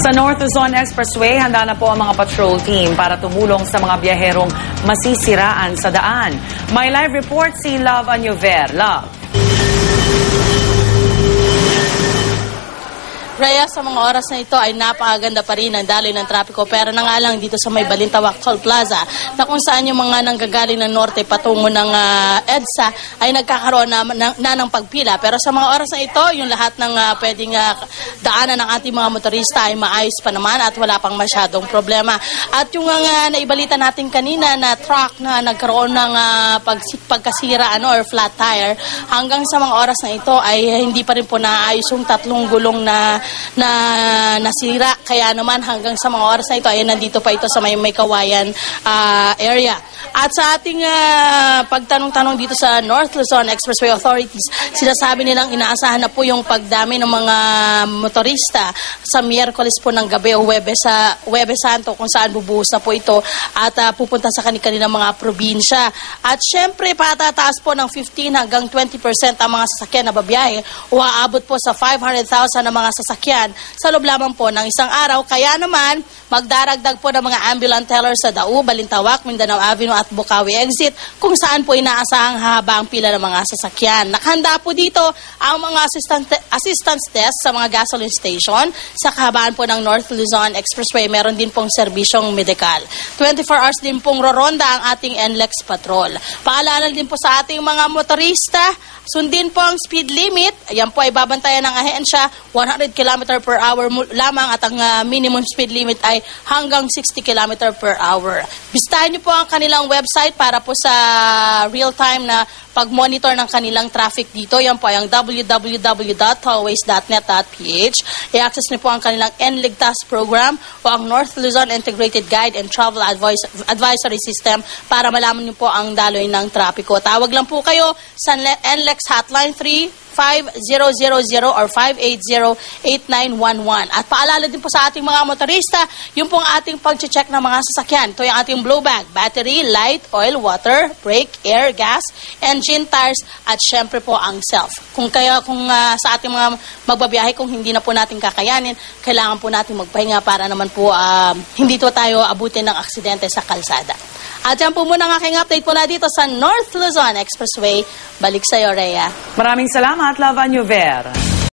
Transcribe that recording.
Sa North Luzon Expressway, handa na po ang mga patrol team para tumulong sa mga biyaherong masisiraan sa daan. May live report si Love Anyover. Love. Rhea, sa mga oras na ito ay napakaganda pa rin ang daloy ng trapiko, pero na nga lang dito sa may Balintawak Toll Plaza na kung saan yung mga nanggagaling ng norte patungo ng EDSA ay nagkakaroon na ng pagpila. Pero sa mga oras na ito, yung lahat ng pwedeng daanan ng ating mga motorista ay maayos pa naman at wala pang masyadong problema. At yung naibalita natin kanina na truck na nagkaroon ng pagkasira or flat tire, hanggang sa mga oras na ito ay hindi pa rin po naayos yung tatlong gulong na nasira. Kaya naman hanggang sa mga oras na ito ay nandito pa ito sa may Kawayan area. At sa ating pagtanong-tanong dito sa North Luzon Expressway Authorities, sinasabi nilang inaasahan na po yung pagdami ng mga motorista sa Miyerkules po ng gabi o Huwebes Santo, kung saan bubuhos na po ito at pupunta sa kanilang mga probinsya. At syempre patataas po ng 15 hanggang 20% ang mga sasakyan na babiyahe o aabot po sa 500,000 na mga sasakyan sa loob lamang po ng isang araw. Kaya naman magdaragdag po ng mga ambulant tellers sa Dau, Balintawak, Mindanao Avenue at Bukawi Exit, kung saan po inaasahang haba ang pila ng mga sasakyan. Nakahanda po dito ang mga assistance desk sa mga gasoline station. Sa kahabaan po ng North Luzon Expressway, meron din pong serbisyong medikal. 24 hours din pong roronda ang ating NLEX Patrol. Paalala din po sa ating mga motorista, sundin po ang speed limit. Ayan po ay babantayan ng ahensya, 100 km per hour lamang, at ang minimum speed limit ay hanggang 60 km per hour. Bisitahin niyo po ang kanilang website para po sa real-time na pag-monitor ng kanilang traffic dito. Yan po ay ang www.tollways.net.ph. I-access niyo po ang kanilang NLIGTAS program o ang North Luzon Integrated Guide and Travel Advisory System para malaman niyo po ang daloy ng trapiko. Tawag lang po kayo sa NLEX Hotline 35000 or 580-8911. At paalala din po sa ating mga motorista, yung pong ating pag-check ng mga sasakyan. Ito yung ating blow bag, battery, light, oil, water, brake, air, gas, engine, tires, at syempre po ang self. Kung sa ating mga magbabiyahe, kung hindi na po natin kakayanin, kailangan po natin magpahinga para naman po hindi to tayo abutin ng aksidente sa kalsada. At yan po muna ang aking update po na dito sa North Luzon Expressway. Balik sa'yo, Rhea. Maraming salamat, Love Anyover.